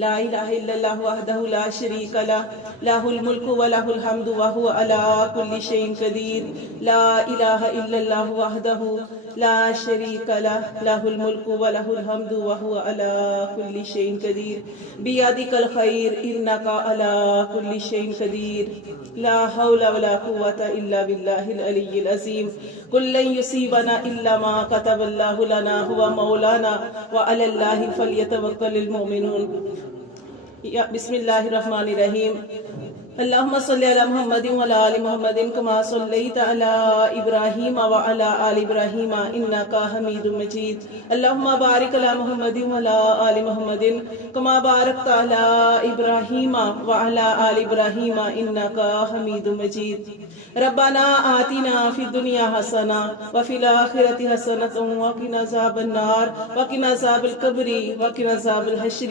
لا الہ الا اللہ وحدہ لا شریک لہ لہ الملک ولہ الحمد وہو علی کل شیء قدیر لا الہ الا اللہ وحدہ لا شریک لہ لہ الملک ولہ الحمد وہو علی کل شیء قدیر بیدک الخیر انک علی کل شیء قدیر لا حول ولا قوة الا باللہ العلی العظیم قل لن یصیبنا الا ما كتب اللہ لنا هو مولانا وعلی اللہ فلیتوکل المؤمنون. بسم اللہ الرحمن الرحیم. اللہم صلی علی محمد وعلی آل محمد کما صلیت علی ابراہیم وعلی آل ابراہیم انکا حمید مجید. اللہم بارک علی محمد وعلی آل محمد کما بارکت علی ابراہیم وعلی آل ابراہیم انکا حمید مجید. ربنا آتنا فی الدنیا حسنہ وفی الآخرۃ حسنۃ وقنا عذاب النار وقنا عذاب القبر وقنا عذاب الحشر